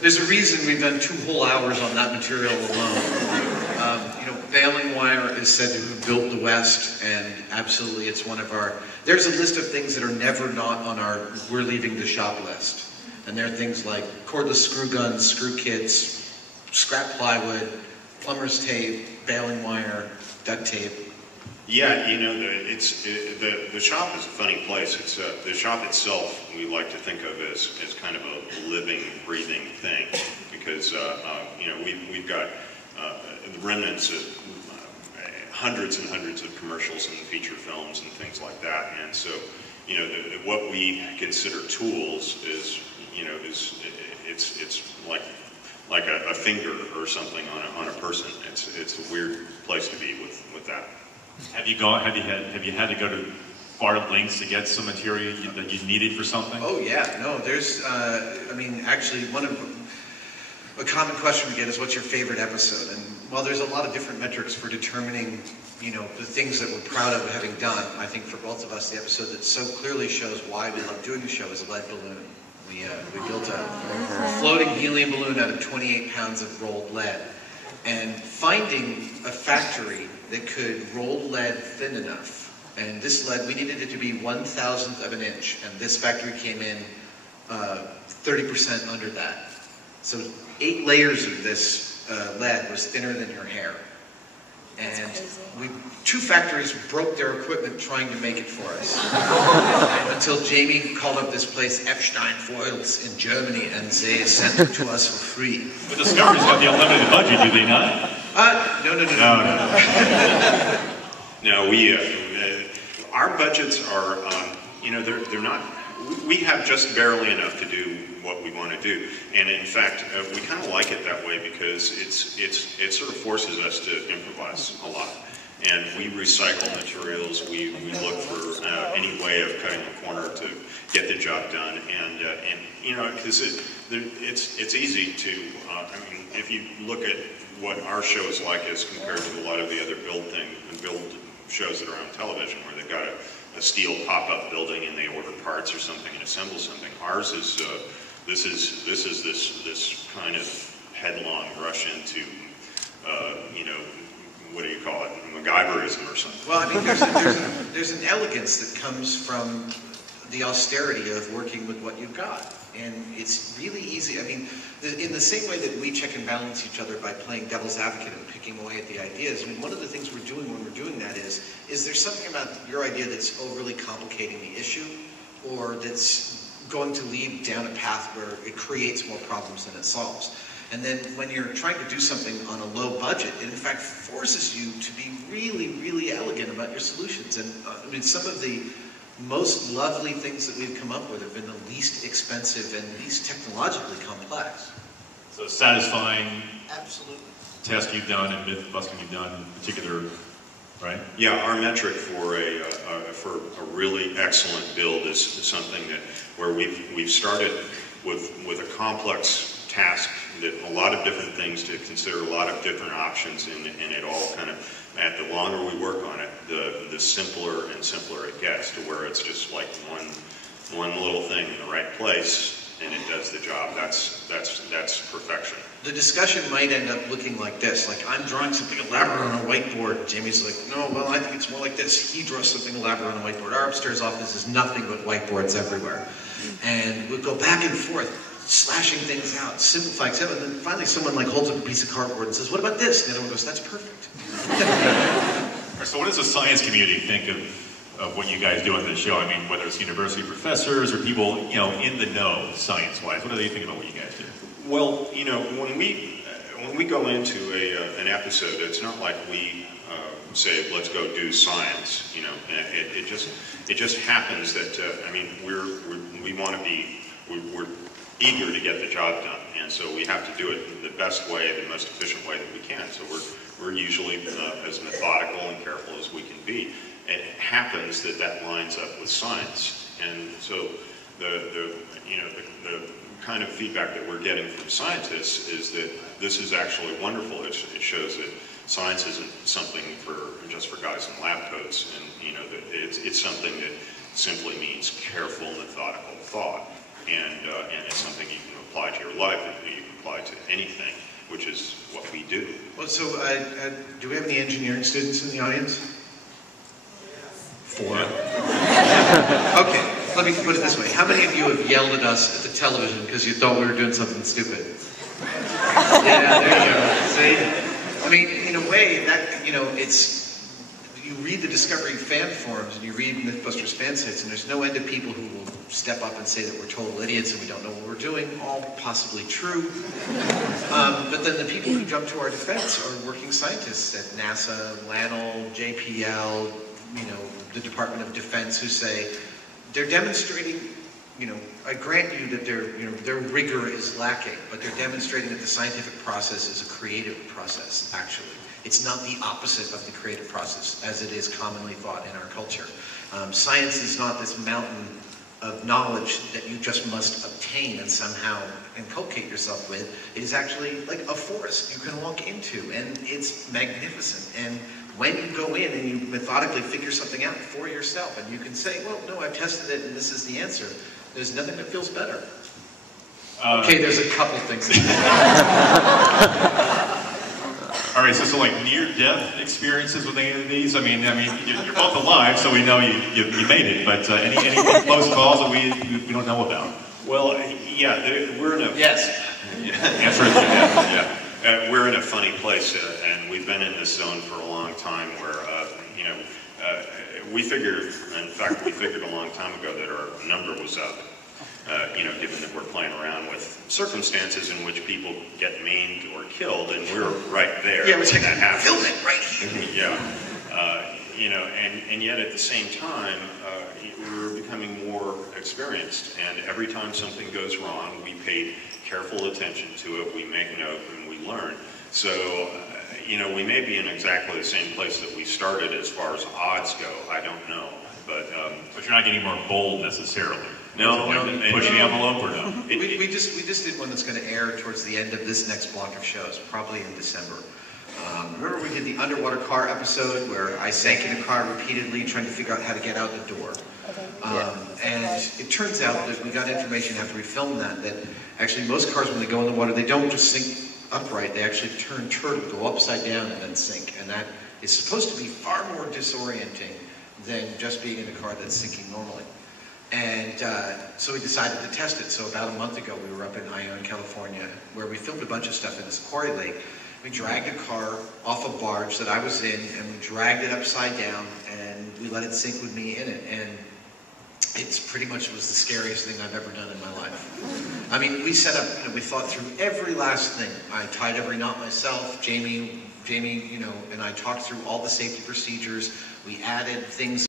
There's a reason we've done 2 whole hours on that material alone. You know, baling wire is said to have built the West, and absolutely it's one of our, there's a list of things that are never not on our we're leaving the shop list. And there are things like cordless screw guns, screw kits, scrap plywood, plumber's tape, baling wire, duct tape. Yeah, you know, the shop is a funny place. It's the shop itself we like to think of as kind of a living, breathing thing, because you know, we've got the remnants of hundreds and hundreds of commercials and feature films and things like that. And so, you know, what we consider tools is, you know, it's like a finger or something on a person. It's a weird place to be with that. Have you had to go to far lengths to get some material that you needed for something? Oh yeah, no, there's, I mean, actually a common question we get is, what's your favorite episode? And while there's a lot of different metrics for determining, you know, the things that we're proud of having done, I think for both of us, the episode that so clearly shows why we love doing the show is Lead Balloon. We built a floating helium balloon out of 28 pounds of rolled lead. And finding a factory that could roll lead thin enough, and this lead, we needed it to be 1,000th of an inch, and this factory came in 30% under that. So 8 layers of this lead was thinner than your hair. And 2 factories broke their equipment trying to make it for us. Until Jamie called up this place, Epstein Foils in Germany, and they sent it to us for free. But Discovery's got the unlimited budget, do they not? No. No, we, our budgets are, you know, they're not, we have just barely enough to do what we want to do. And in fact, we kind of like it that way because it sort of forces us to improvise a lot. And we recycle materials, we look for any way of cutting a corner to get the job done. And you know, because it's easy to, I mean, if you look at what our show is like as compared to a lot of the other build shows that are on television, where they've got a steel pop-up building and they order parts or something and assemble something. Ours is this is this kind of headlong rush into you know, what do you call it, MacGyverism or something. Well, I mean, there's an elegance that comes from the austerity of working with what you've got. And it's really easy. I mean, in the same way that we check and balance each other by playing devil's advocate and picking away at the ideas, I mean, one of the things we're doing when we're doing that is there something about your idea that's overly complicating the issue, or that's going to lead down a path where it creates more problems than it solves? And then when you're trying to do something on a low budget, it in fact forces you to be really, really elegant about your solutions. And I mean, some of the most lovely things that we've come up with have been the least expensive and least technologically complex. So satisfying Absolutely. test you've done and myth busting you've done in particular, right? Yeah, our metric for a really excellent build is something that where we've started with a complex task, that a lot of different things to consider, a lot of different options, and it all kind of, the longer we work on it, the simpler and simpler it gets, to where it's just like one little thing in the right place and it does the job. That's perfection. The discussion might end up looking like this, like I'm drawing something elaborate on a whiteboard. Jamie's like, no, well, I think it's more like this. He draws something elaborate on a whiteboard. Our upstairs office is nothing but whiteboards everywhere. And we'll go back and forth, slashing things out, simplifying, and then finally someone like holds up a piece of cardboard and says, what about this? And the other one goes, that's perfect. So what does the science community think of what you guys do on this show? I mean, whether it's university professors or people, you know, in the know science-wise, what do they think about what you guys do? Well, you know, when we go into an episode, it's not like we say, let's go do science. You know, it just happens that I mean, we want to be, we're eager to get the job done, and so we have to do it in the best way, the most efficient way that we can. So we're usually as methodical and careful as we can be. It happens that lines up with science, and so the kind of feedback that we're getting from scientists is that this is actually wonderful. It shows that science isn't something just for guys in lab coats, and you know that it's something that simply means careful, methodical thought. And it's something you can apply to your life, that you can apply to anything, which is what we do. Well, so do we have any engineering students in the audience? 4. Okay, let me put it this way. How many of you have yelled at us at the television because you thought we were doing something stupid? Yeah, there you go. See? I mean, in a way, that, you know, it's, you read the Discovery fan forums and you read Mythbusters fan sites, and there's no end of people who will step up and say that we're total idiots and we don't know what we're doing, all possibly true. But then the people who jump to our defense are working scientists at NASA, LANL, JPL, you know, the Department of Defense, who say they're demonstrating, you know, I grant you that their rigor is lacking, but they're demonstrating that the scientific process is a creative process, actually. It's not the opposite of the creative process, as it is commonly thought in our culture. Science is not this mountain of knowledge that you just must obtain and somehow inculcate yourself with. It is actually like a forest you can walk into, and it's magnificent. And when you go in and you methodically figure something out for yourself, and you can say, well, no, I've tested it and this is the answer, there's nothing that feels better. Okay, there's a couple things. All right, so like near-death experiences with any of these? I mean, you're both alive, so we know you made it. But any close calls that we don't know about? Well, yeah, we're in a yes. Answer is yes. Yeah, we're in a funny place, and we've been in this zone for a long time. Where you know, we figured, in fact, we figured a long time ago that our number was up. You know, given that we're playing around with circumstances in which people get maimed or killed, and we're right there. Yeah, it's like, that happens. film it right here. Yeah. You know, and yet at the same time, we're becoming more experienced, and every time something goes wrong, we pay careful attention to it, we make note, and we learn. So, you know, we may be in exactly the same place that we started as far as odds go, I don't know. But you're not getting more bold necessarily. No, Pushing the envelope or no? We just did one that's going to air towards the end of this next block of shows, probably in December. Remember we did the underwater car episode where I sank in a car repeatedly trying to figure out how to get out the door. And it turns out that we got information after we filmed that actually most cars when they go in the water, they don't just sink upright, they actually turn turtle, go upside down and then sink. And that is supposed to be far more disorienting than just being in a car that's sinking normally. And so we decided to test it. So about a month ago, we were up in Ione, California, where we filmed a bunch of stuff in this quarry lake. We dragged a car off a barge that I was in, and we dragged it upside down, and we let it sink with me in it. And it's pretty much was the scariest thing I've ever done in my life. I mean, we set up, you know, we thought through every last thing. I tied every knot myself. Jamie, you know, and I talked through all the safety procedures. We added things